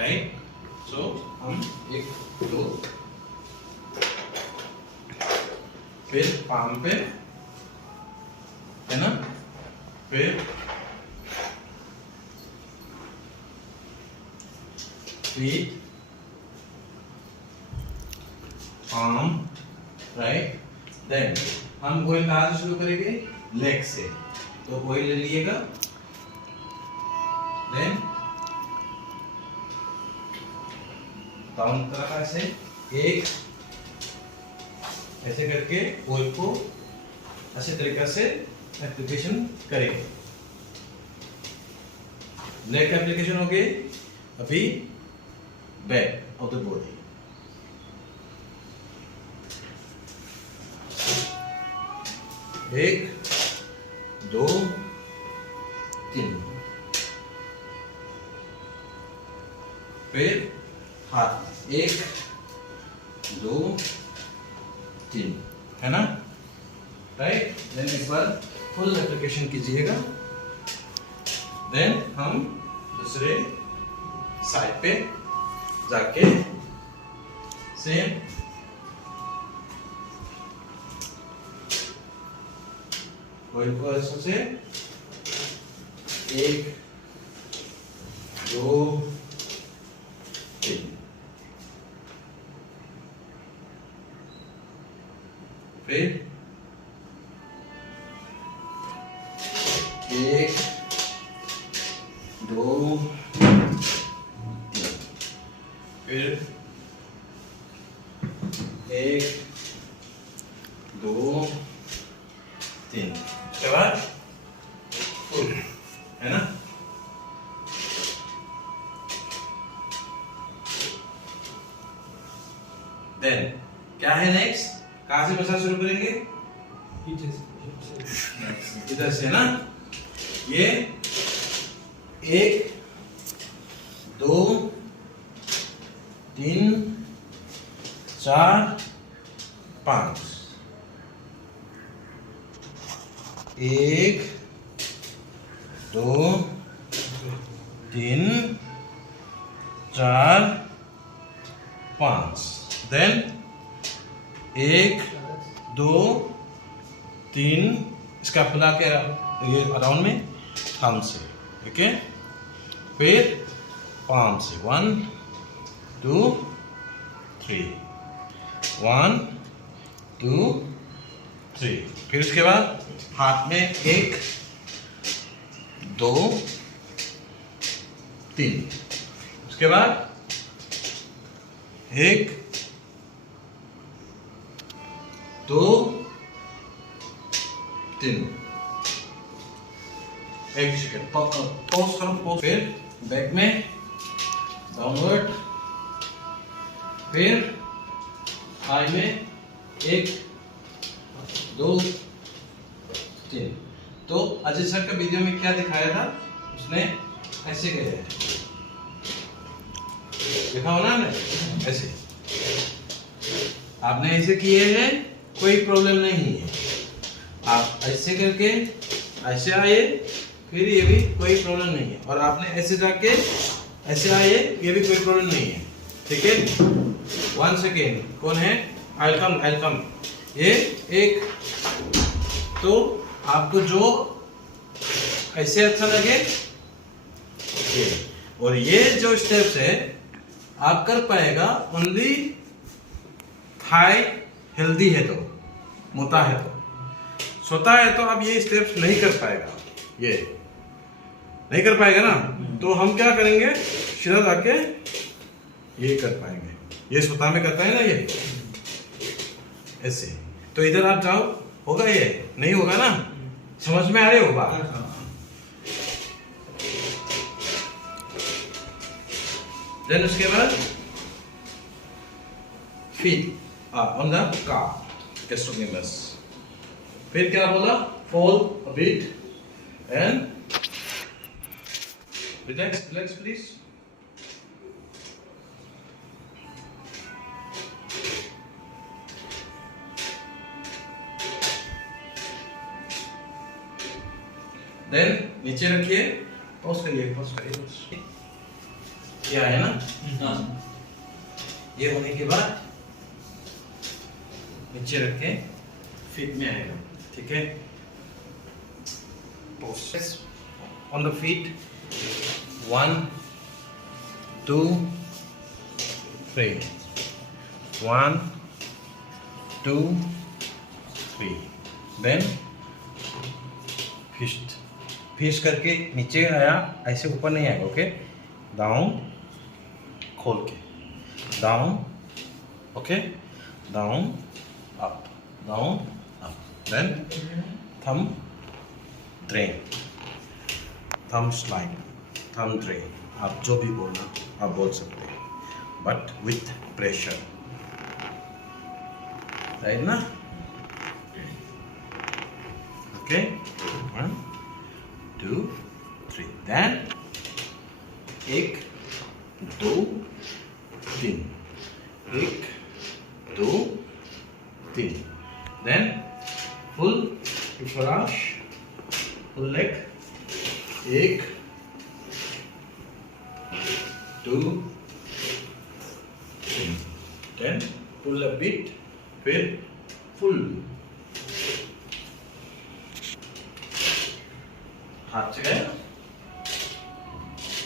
Right. सो हम 1 2 फिर palm पे, है ना, फिर फीट, आर्म, राइट। देन हम ऑयल कहाँ से शुरू करेंगे? लेग से। तो ऑयल ले लीजिएगा, देन डाउन तरफ ऐसे एक ऐसे करके ऑयल को अच्छे तरीके से एप्लीकेशन करेंगे। लेग एप्लीकेशन हो गई, अभी बैक ऑफ द बॉडी। एक, दो, तीन, फिर हाथ, एक, दो, तीन, है ना, राइट। देन एक बार फुल एप्लीकेशन कीजिएगा। देन हम दूसरे साइड पे जाके सेम ऑयल को ऐसे से 1 2 3, फिर 1 2 3, फिर 1 2 3, उसके बाद फुल, है ना। देन क्या है नेक्स्ट? कहां से मसाज शुरू करेंगे? इधर से ना। ये 1 2 3 4 5, 1 2 3 4 5, देन 1 2 3, इसका फुला के ये अराउंड में थंब से, ओके। फिर पाम से 1 2 3, 1 2 3, फिर उसके बाद हाथ में 1 2 3, उसके बाद 1 2 3, एक सेकेंड पॉज करो, पॉज। फिर बैक में डाउनवर्ड, फिर थाई में 1 2 3। तो अजय सर का वीडियो में क्या दिखाया था? उसने ऐसे किया है, देखा होना ना, ऐसे आपने ऐसे किए हैं, कोई प्रॉब्लम नहीं है। आप ऐसे करके ऐसे आए, फिर ये भी कोई प्रॉब्लम नहीं है। और आपने ऐसे जाके ऐसे आए, ये भी कोई प्रॉब्लम नहीं है, ठीक है। 1 सेकेंड, कौन है? आई कम। ये एक, तो आपको जो ऐसे अच्छा लगे ये, और ये जो स्टेप्स है आप कर पाएगा ओनली थाई हेल्दी है तो, मोटा है तो। सोता है तो अब ये स्टेप्स नहीं कर पाएगा, ये नहीं कर पाएगा ना। तो हम क्या करेंगे, सीधा जाके ये कर पाएंगे। ये सोता में करता है ना, ये ऐसे। तो इधर आप जाओ, होगा? ये नहीं होगा ना, समझ में आ रही होगा। देन उसके बाद feet on the calf, gastrocnemius। फिर क्या बोला? fall a bit and relax please। Then नीचे रखिए, पॉज करिए। ये आया ना, हाँ ये होने के बाद नीचे रख के फीट में आएगा, ठीक है। Process on the feet 1 2 3 1 2 3 then fist, fist करके नीचे आया, ऐसे ऊपर नहीं आएगा, ओके। डाउन खोल के, down, okay, down up, down up, then thumb drain, thumb slide, thumb drain, आप जो भी बोलना आप बोल सकते हैं, बट विथ प्रेशर, राइट ना, ओके। 1 2 3 देन 1 2 3 1 2 3 देन फुल फराश, full leg, 1 2 3 then pull a bit, फिर फुल हाथ से गया,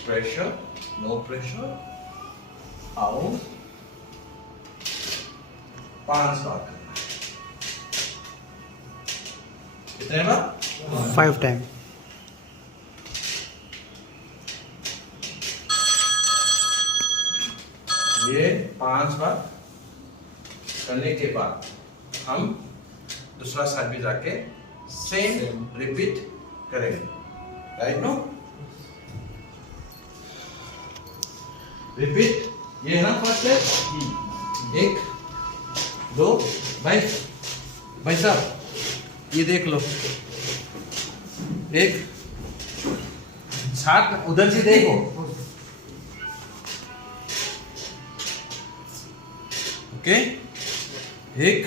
प्रेशर, नो प्रेशर, आओ 5 बार करना है, कितने बार? 5 टाइम। ये 5 बार करने के बाद हम दूसरा साइड भी जाके सेम रिपीट करेंगे, राइट नो, रिपीट, ये है ना फर्स्ट है, 1 2 भाई साहब ये देख लो, एक साथ उधर से देखो, ओके, 1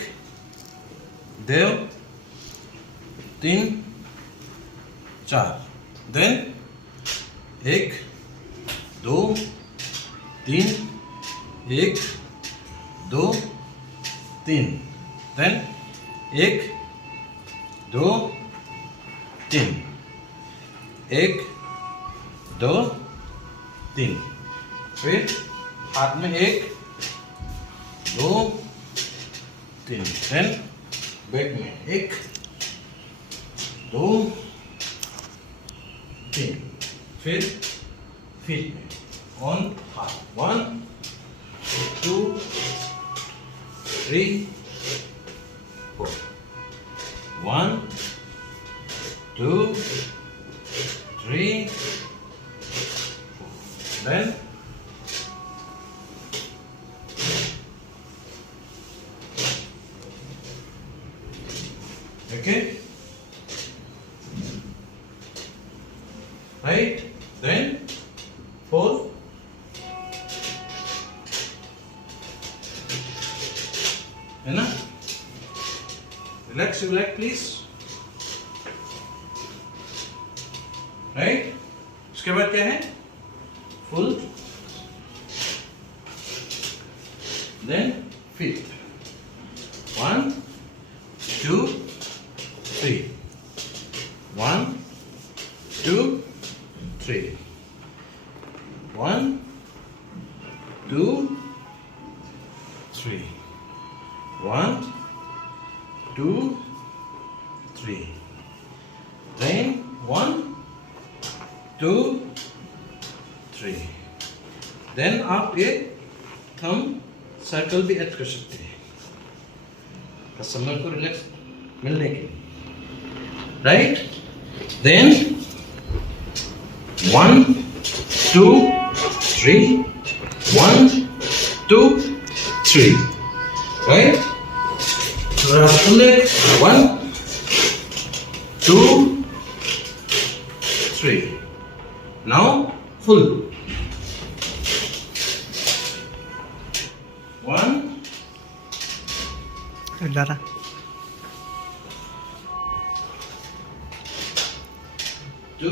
2 3 4 देन 1 2 3 1 2 3 देन 1 2 3 1 2 3 फिर हाथ में 1 2 3 देन बैक में 1 2 3 फिर फीट में ऑन हाथ 1 2 3 4 1 2 3 4 then okay, right, then 4 है ना, relax please, right, उसके बाद क्या है, full, then feet 1 2 3 1 2 3 1 2 3 1 2 3 then 1 2 3 then आप ये थंब सर्कल भी ऐड कर सकते हैं कस्टमर को रिलैक्स मिलने के लिए, right, then 1 2 3 1 2 3 right, leg 1 2 3 now full 1 11 2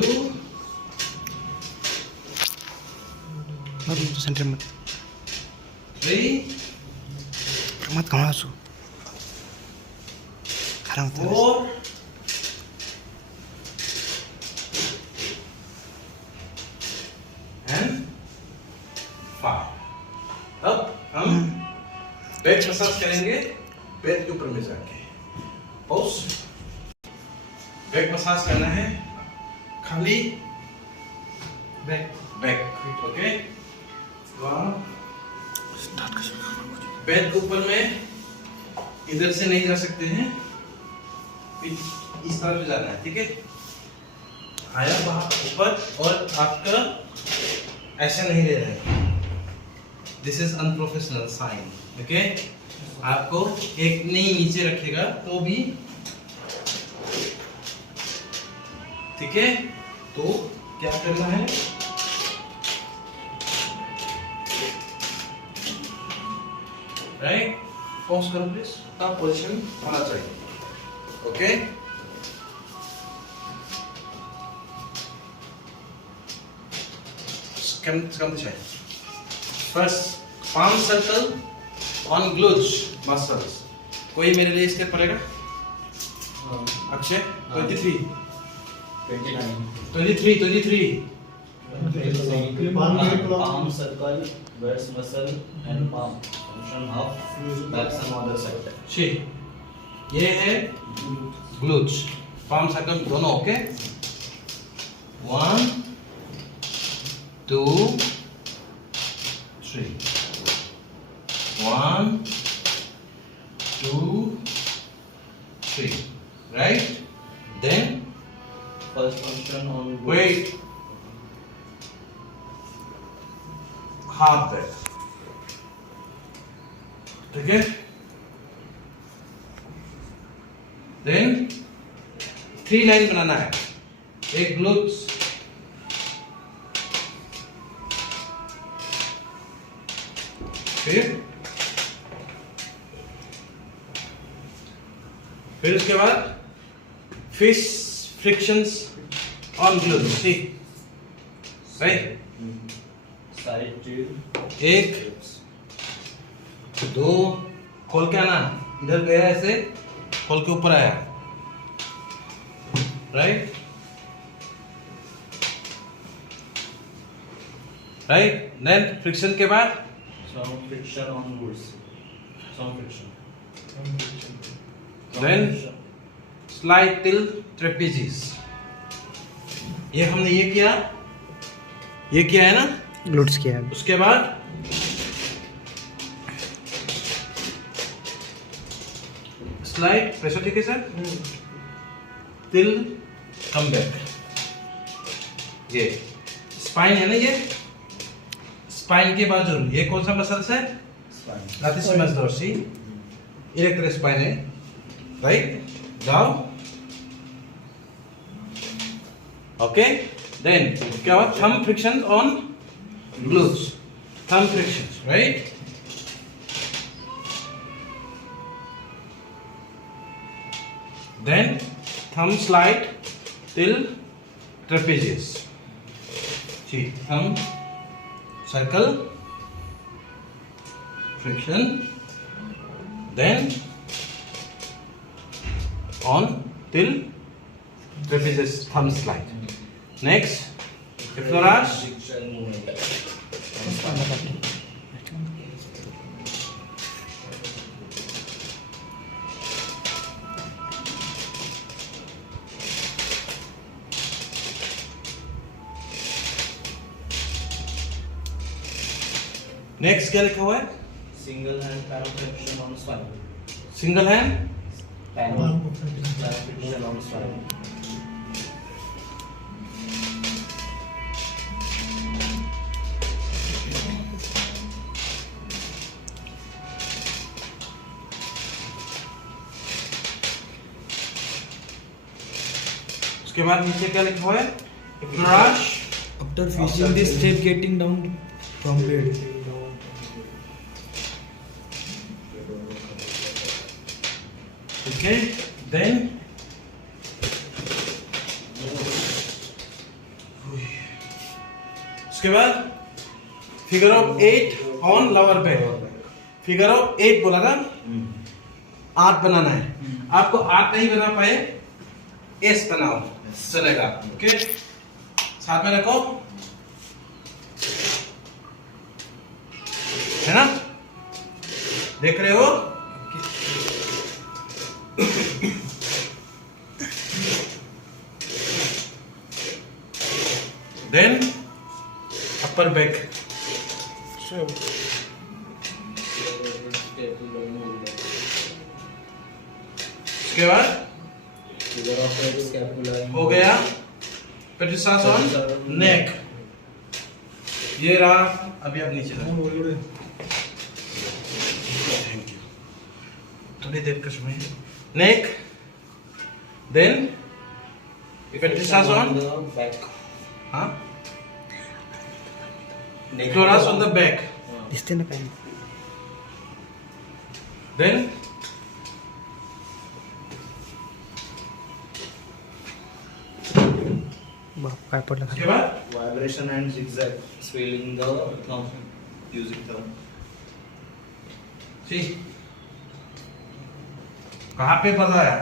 centre मत 3 मत कहाँ सो खरा मत 4 and 5। अब हम बैक मसाज करेंगे पैर के ऊपर में जाके। पॉज। बैक मसाज करना है खाली बैक बैक। ओके, पैर के ऊपर में इधर से नहीं जा सकते हैं, इस तरफ जाना है। ठीक है, आया बाहर ऊपर और आपका ऐसा नहीं ले रहा है। This is unprofessional sign. Okay, आपको एक नहीं नीचे रखेगा तो भी ठीक है। तो क्या करना है, राइट, पॉज करो प्लीज। का पोजीशन होना चाहिए। Okay, come this way. First, palm circle on glutes muscles. कोई मेरे लिए स्टेप पड़ेगा? Akshay 23 palm circle, wrist muscle and palm function of back some other side. She, ये है glutes, palm circle दोनों। Okay, 1 2 3 1 2 3, right? Then First function on glutes. wait, half that। ठीक है, then 3 line बनाना है। एक glutes, फिर उसके बाद fist frictions on glutes. See, right, Side to 1 2 खोल के आना, इधर गया ऐसे खोल के ऊपर आया, राइट राइट। देन फ्रिक्शन के बाद some friction on glutes. Some friction. Then slide till trapezius। ये हमने ये किया है ना, ग्लूट्स किया है। उसके बाद स्लाइड प्रेशर। ठीक है सर, till come back। ये स्पाइन है ना, ये स्पाइन के बाजू ये कौन सा मसल है? Spine. Latissimus dorsi, erector spine है, राइट। जाओ, ओके। देन क्या हुआ, thumb friction on glutes, thumb friction, right. Then thumb slide till trapezius. ठीक, thumb circle friction, then on till trapezius thumb slide। Next, Florage, Friction movement. Next क्या लिखा हुआ है? Single hand palm friction on spine. Single hand Palm friction on spine. उसके बाद नीचे क्या लिखा हुआ है? Florage, After finishing this step, getting down from bed. okay, then उसके बाद figure of 8 on lower back. Figure of 8 बोला था, 8 बनाना है। आपको 8 नहीं बना पाए, एस बनाओ, चलेगा। ओके, साथ में रखो, है ना? देख रहे हो? देन अपर बैक, उसके बाद हो गया पेट्रिसास नेक। ये रहा, अभी आप नीचे रहो। Thank you. थोड़ी देर का समय, नेक, देन पेट्रिसास ऑन back. हाँ, thorax on the back, दिसते ना काही then बाप काय पडलं उसके खाली बाद Vibration and zigzag, swelling the thumb, using thumb. सी कहाँ पे बताया?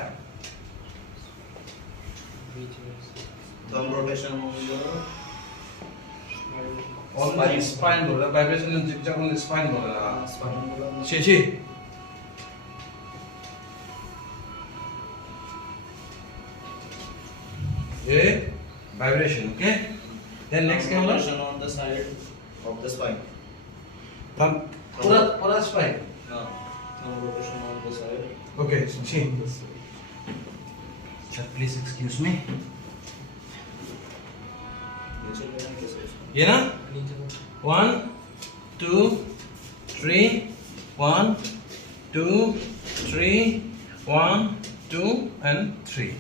Thumb rotation on On the spine बोला, vibration and zigzag on the spine बोला। the spine. सी ये vibration, okay? Then next क्या बोला? Rotation on the side of the spine. Thumb पूरा spine, Thumb rotation on the side. okay? C sir, please excuse me. नीचे लेना कैसे? ये ना 1 2 3 1 2 3 1 2 and 3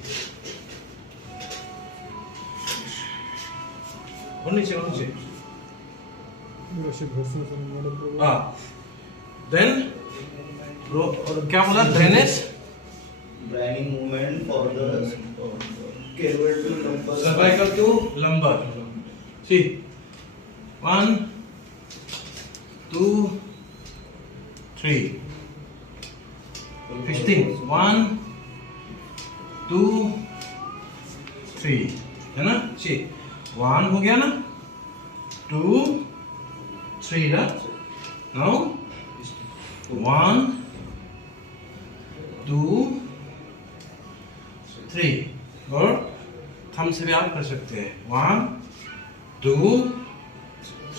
और नीचे हाँ, देन और क्या बोला? Drainage, Draining movement for the cable to lumbar. cervical to lumbar. See, 1 2 3 15 1 2 3 है ना? सी 1 हो गया ना, 2 3 ना, नाउ 1 2 3 और थंब से भी आप कर सकते हैं 1 2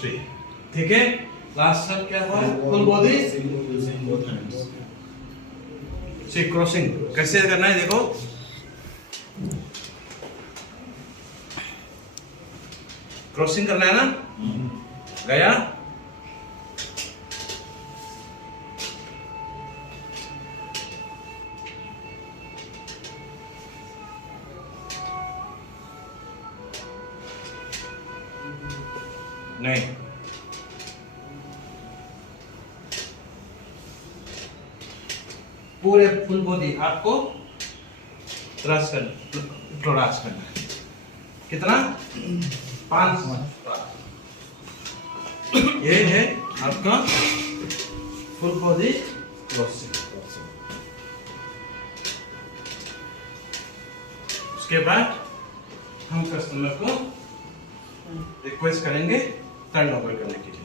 3, ठीक है? लास्ट स्टेप क्या हुआ? Full body Using both hands. सी क्रॉसिंग कैसे करना है देखो, क्रॉसिंग करना है ना, गया नहीं, पूरे फुल बॉडी आपको थ्रस्ट करना है। कितना? 5। ये है आपका फुल बॉडी क्रॉसिंग। उसके बाद हम कस्टमर को रिक्वेस्ट करेंगे टर्न ओवर करने के लिए।